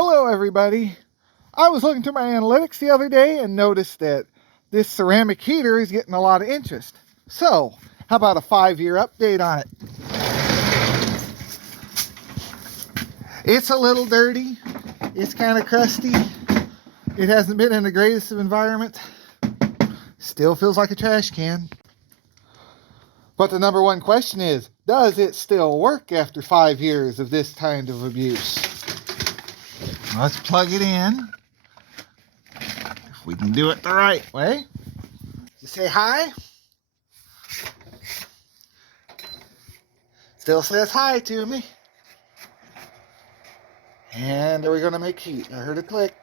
Hello everybody. I was looking through my analytics the other day and noticed that this ceramic heater is getting a lot of interest. So, how about a 5-year update on it? It's a little dirty. It's kind of crusty. It hasn't been in the greatest of environments. Still feels like a trash can. But the number one question is, does it still work after 5 years of this kind of abuse? Let's plug it in. If we can do it the right way. You say hi. Still says hi to me. And are we going to make heat? I heard a click.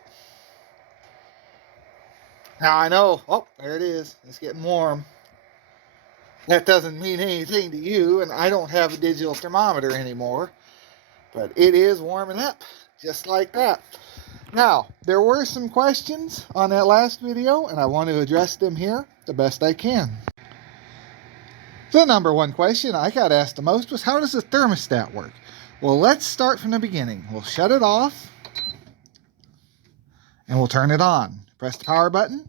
Now I know. Oh, there it is. It's getting warm. That doesn't mean anything to you, and I don't have a digital thermometer anymore. But it is warming up, just like that. Now, there were some questions on that last video, and I want to address them here the best I can. The number one question I got asked the most was, how does the thermostat work? Well, let's start from the beginning. We'll shut it off, and we'll turn it on. Press the power button.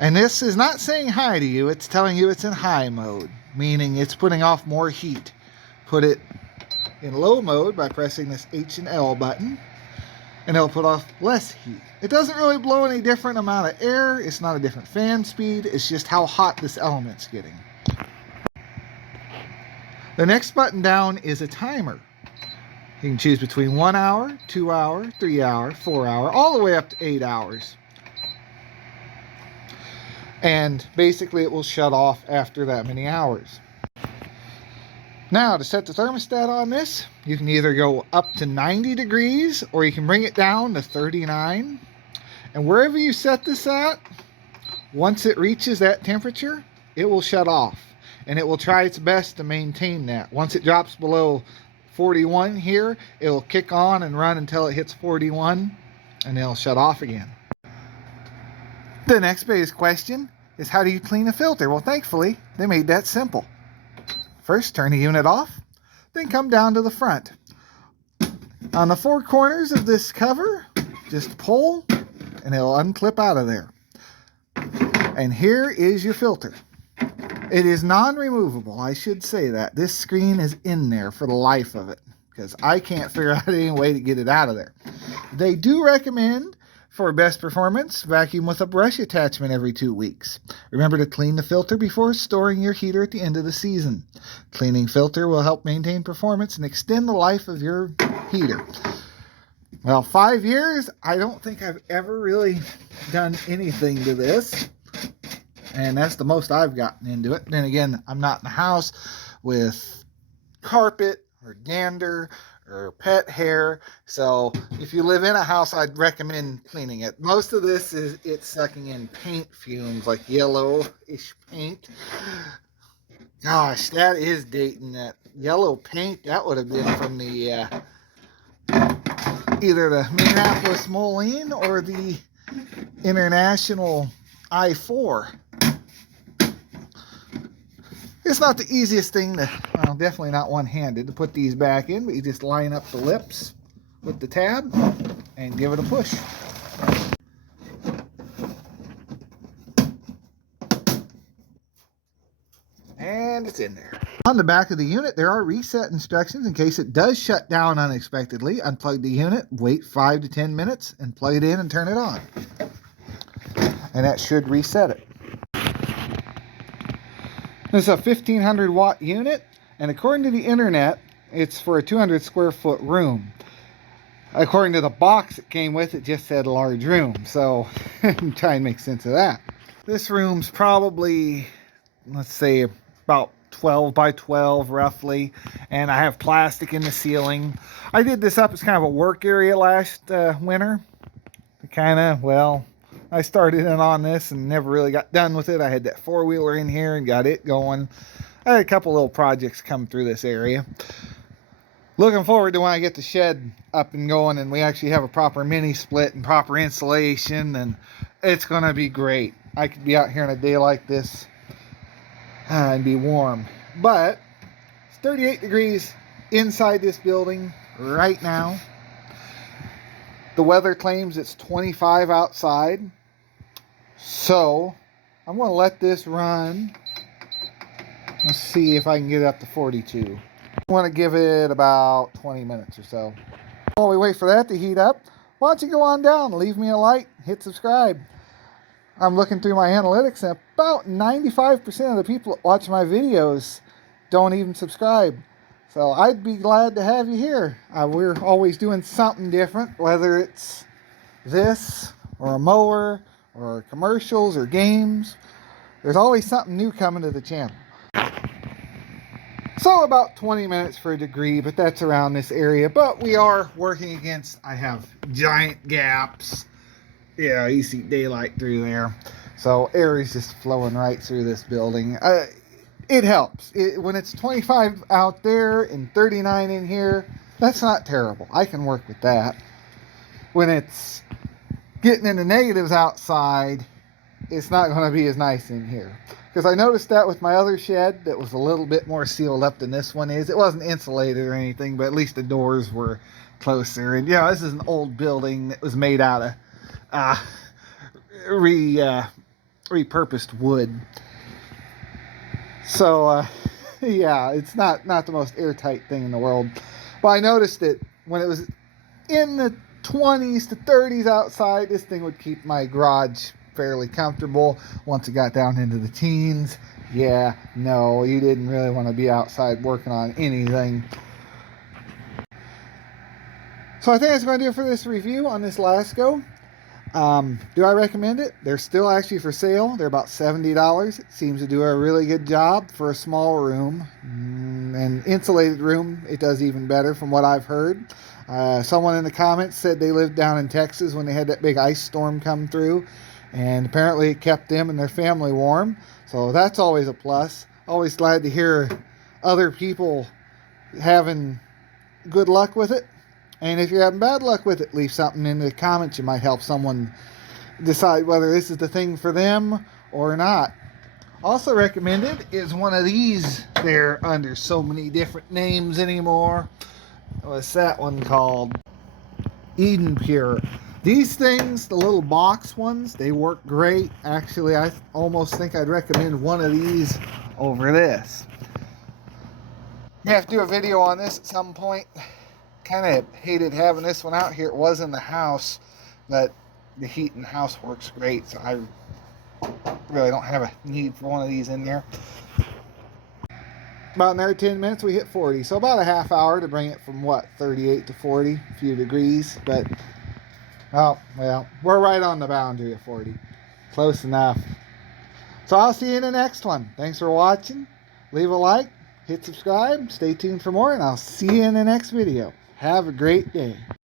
And this is not saying hi to you, it's telling you it's in high mode, meaning it's putting off more heat. Put it in low mode by pressing this H and L button, and it'll put off less heat. It doesn't really blow any different amount of air, it's not a different fan speed, it's just how hot this element's getting. The next button down is a timer. You can choose between 1 hour, 2 hour, 3 hour, 4 hour, all the way up to 8 hours. And basically it will shut off after that many hours. Now, to set the thermostat on this, you can either go up to 90 degrees or you can bring it down to 39. And wherever you set this at, once it reaches that temperature, it will shut off. And it will try its best to maintain that. Once it drops below 41 here, it will kick on and run until it hits 41, and it'll shut off again. The next biggest question is, how do you clean a filter? Well, thankfully, they made that simple. First, turn the unit off, then come down to the front. On the 4 corners of this cover, just pull, and it'll unclip out of there. And here is your filter. It is non-removable, I should say that. This screen is in there for the life of it, because I can't figure out any way to get it out of there. They do recommend, for best performance, vacuum with a brush attachment every 2 weeks. Remember to clean the filter before storing your heater at the end of the season. Cleaning filter will help maintain performance and extend the life of your heater. Well, 5 years, I don't think I've ever really done anything to this. And that's the most I've gotten into it. Then again, I'm not in the house with carpet or dander or pet hair. So if you live in a house, I'd recommend cleaning it. Most of this is it's sucking in paint fumes, like yellowish paint. Gosh, that is dating. That yellow paint, that would have been from the either the Minneapolis Moline or the International I-4. It's not the easiest thing to, well, definitely not one-handed, to put these back in, but you just line up the lips with the tab and give it a push. And it's in there. On the back of the unit, there are reset instructions in case it does shut down unexpectedly. Unplug the unit, wait 5 to 10 minutes, and plug it in and turn it on. And that should reset it. This is a 1500 watt unit, and according to the internet, it's for a 200 square foot room. According to the box it came with, it just said large room, so try and make sense of that. This room's probably, let's say, about 12 by 12 roughly, and I have plastic in the ceiling. I did this up as kind of a work area last winter. I started in on this and never really got done with it. I had that 4-wheeler in here and got it going. I had a couple little projects come through this area. Looking forward to when I get the shed up and going and we actually have a proper mini split and proper insulation, and it's going to be great. I could be out here on a day like this and be warm. But it's 38 degrees inside this building right now. The weather claims it's 25 outside. So I'm going to let this run. Let's see if I can get it up to 42. I want to give it about 20 minutes or so. While we wait for that to heat up, why don't you go on down, leave me a like, hit subscribe. I'm looking through my analytics and about 95% of the people that watch my videos don't even subscribe. So I'd be glad to have you here. We're always doing something different, whether it's this or a mower or commercials or games. There's always something new coming to the channel. So about 20 minutes for a degree, but that's around this area. But we are working against, I have giant gaps. Yeah, you see daylight through there. So air is just flowing right through this building. It helps. When it's 25 out there and 39 in here, that's not terrible. I can work with that. When it's getting into negatives outside, it's not going to be as nice in here. Because I noticed that with my other shed that was a little bit more sealed up than this one is. It wasn't insulated or anything, but at least the doors were closer. And yeah, this is an old building that was made out of repurposed wood. So yeah, it's not the most airtight thing in the world. But I noticed that when it was in the 20s to 30s outside, this thing would keep my garage fairly comfortable. Once it got down into the teens, yeah, no, you didn't really want to be outside working on anything. So I think that's going to do it for this review on this Lasko. Do I recommend it? They're still actually for sale. They're about $70. It seems to do a really good job for a small room. An insulated room, it does even better from what I've heard. Someone in the comments said they lived down in Texas when they had that big ice storm come through. And apparently it kept them and their family warm. So that's always a plus. Always glad to hear other people having good luck with it. And if you're having bad luck with it, leave something in the comments. You might help someone decide whether this is the thing for them or not. Also recommended is one of these. They're under so many different names anymore. What's that one called? Eden Pure. These things, the little box ones, they work great. Actually, I almost think I'd recommend one of these over this. I have to do a video on this at some point. Kind of hated having this one out here. It was in the house, but the heat in the house works great, so I really don't have a need for one of these in there. About another 10 minutes, we hit 40. So about a half hour to bring it from, what, 38 to 40, a few degrees. But, oh, well, we're right on the boundary of 40. Close enough. So I'll see you in the next one. Thanks for watching. Leave a like, hit subscribe, stay tuned for more, and I'll see you in the next video. Have a great day.